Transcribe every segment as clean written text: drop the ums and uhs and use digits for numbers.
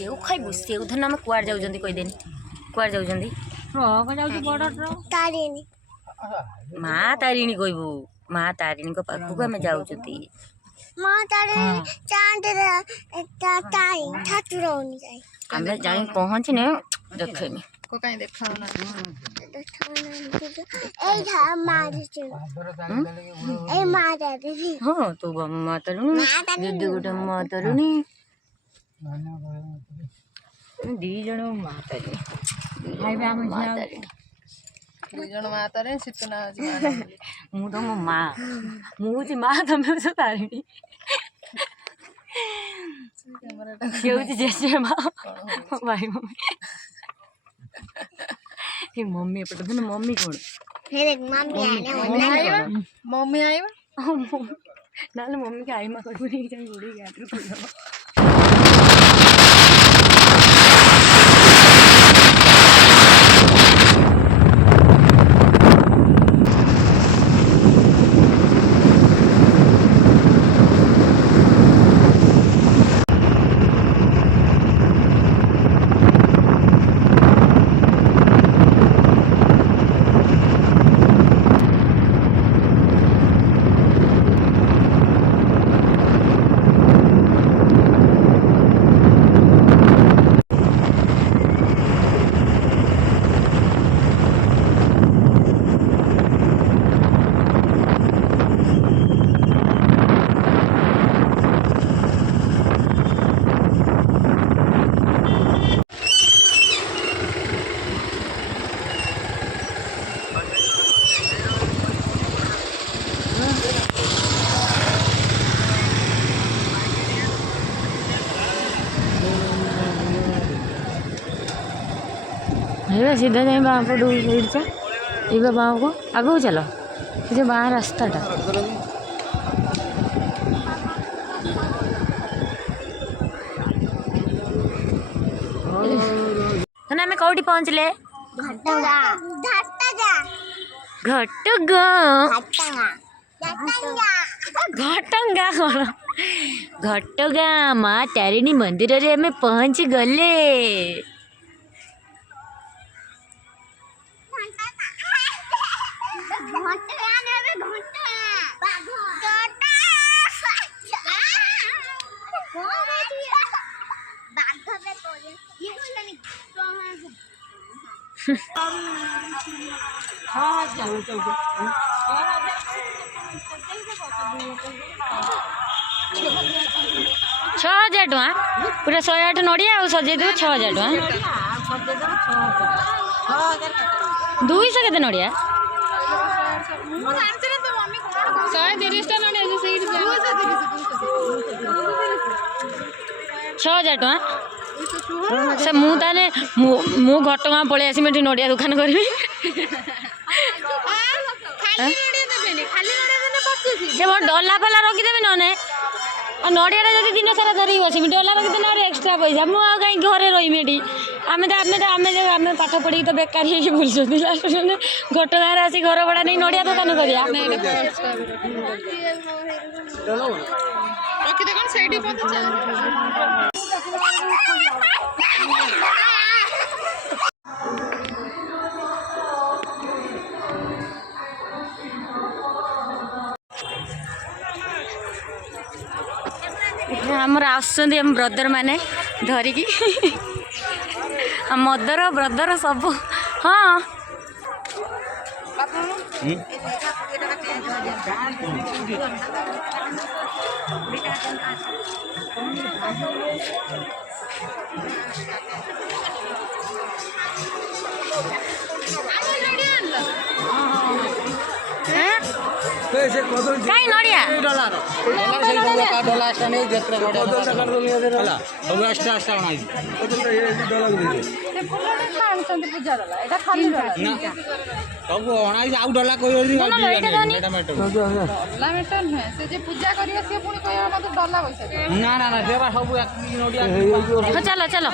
Save खाइबू save धन आम कुआर जाऊँ कहीदेनि कुआर जाऊँ माँ तारिणी कहबू माँ तारिणी पाखक आम जाऊँ आम जाई पहुँचने देखेनि हाँ तू माँ तारिणी दीदी गोटे माँ तारिणी दी जन माँ तारिणी शीतना मु तो मो माँ मुझे माँ तुम तारिणी जैसे माँ भाई मम्मी मम्मी पता ना मम्मी कौन मम्मी आई ना मम्मी के आई माँ कर बुढ़ी गया सीधा जाए बाँ को दूर से ये बाँ को आगू चलो जो बाँ रास्ताटा आम कौटी पहुँचले घटगाँ कौन घटगाँ माँ तारिणी मंदिर रे आम पहुँची गले छः हजार टଙ୍କା पूरा 108 नड़िया आ सजे देव 6000 टଙ୍କା 200 के नड़िया 6000 टଙ୍କା से मु घटगाँ पलि आसमी नड़िया दुकान करी से मोर डला फला रखीदेवी नने नड़िया जब दिन सारा धरिक बसमी डला रखीदेना एक्सट्रा पैसा मुझे कहीं घरे रही आम पाठ पढ़ी तो बेकार ही बुलूँ लास्ट घटगाँ आसी घर भड़ा नहीं नड़िया दुकान करिया आमर आसुँच ब्रदर माने धरिकी मदर ब्रदर सब हाँ कहीं नड़िया चलो चलो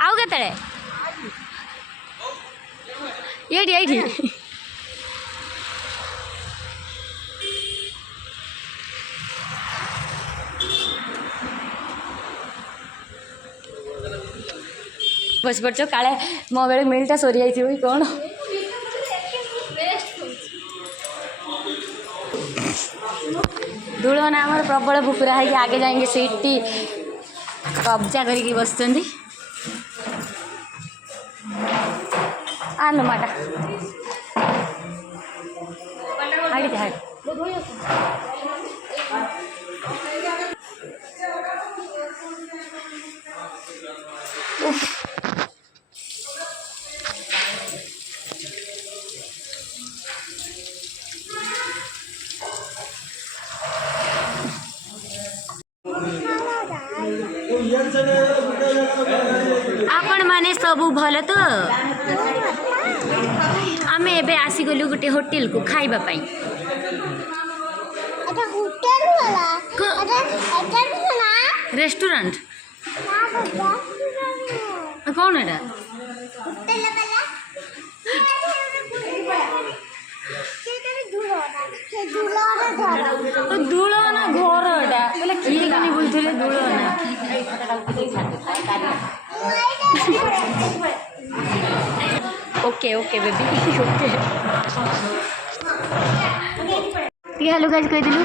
आउ के ये बस पड़ काले मो बेले मिलटा सरी जाइए कौन धूल ना आम प्रबल भुकुरा है आगे जाएंगे सीटी कब्जा करके बस आलो माटा हाड़ी हाड़ी आपण माने सबू भल तो आमे एबे आसीगलु गोटे होटल को खाइबा पाई रेस्टोरेंट कौन है धूल ना घर बोले किए कनी बोलते धूल ना okay okay baby okay hello guys कह दिलु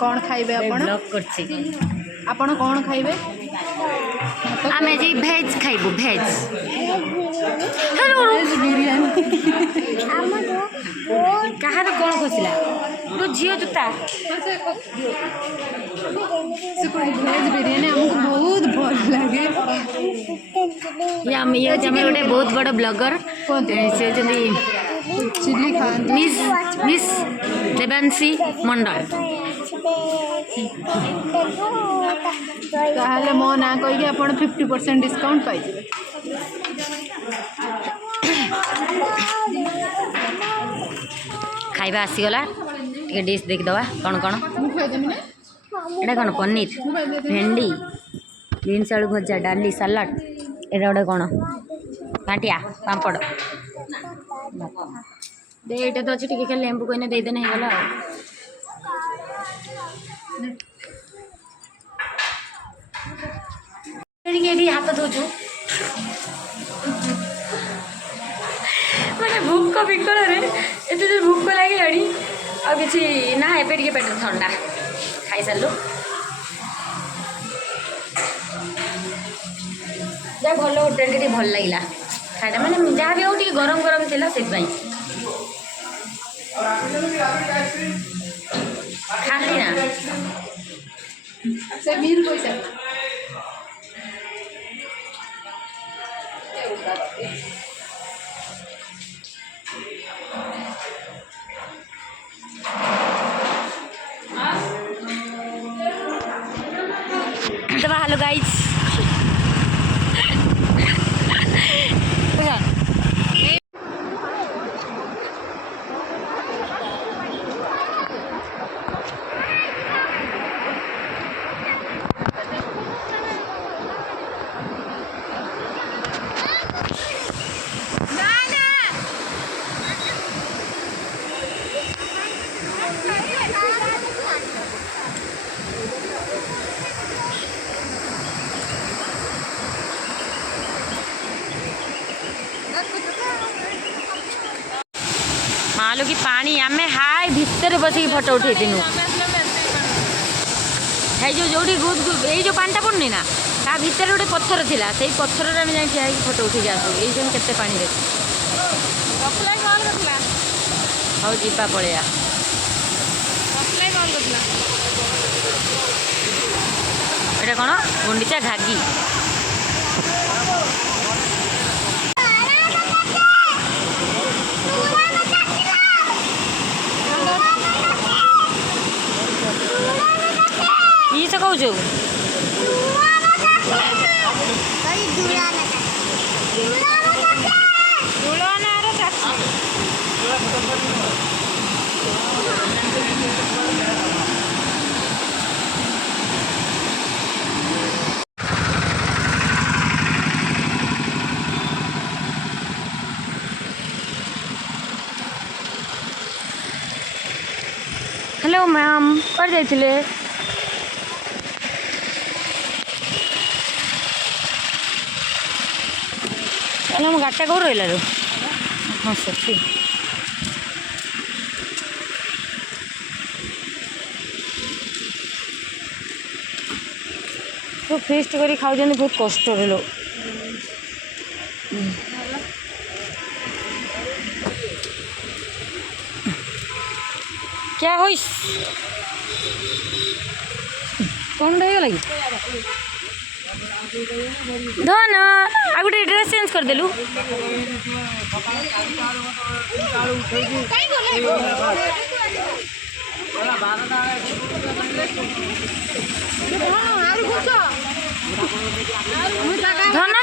कौन खाइबे आपण ब्लॉग करछि आपण कौन खाइबे आमे जी भेज खाइबो भेज वेज बिरयानी कहार कौन खोसिला तो झियो जुता वेज बिरयानी हमको बहुत भल लगे ये गोटे बहुत बड़ ब्लॉगर से चिल्ली खान मिस मिस देवांशी मंडल ताहले मो ना कहि आपण 50% डिस्काउंट पाई जिवे खाइबा आसीगला टे डिश देखिदवा कौन कौन एटा कौन पनीर भेंडी बीन्स आलू भजा डाली सालाड एटा गोटे कौन घाटिया पापड़ दे ये तो अच्छी टे लेंबू कहने देदेने गला हाथ धोचु मैंने भूक विकल एत जो भूक लगे आ कि ना एबे टे पेट ठंडा खाई सारू जा भल होटेल टे भल लगे खाइला मैंने जहाँ भी हो गरम गरम थी से खाली ना से मीर पैसा हेलो गाइस मालो की पानी आम हाय भितर बस फटो उठे दिनु जो गुद गुद ये जो पानी पड़नी ना ता भितर गोटे पत्थर थिला से पत्थर आम जा फटो उठे आसू ये केते पानी रे हौ जीपा पड़िया एटा कौन गुंडीचा घागी କହୁଛୁ? हेलो मैम कर जाइए हम गाड़ीटा कौन रहा रो हाँ सर तो फेस्ट कर खाऊ बहुत कष्ट लो क्या होइस कौन रहेगा कि धन आ गोटे ड्रेस चेंज करदेलु धन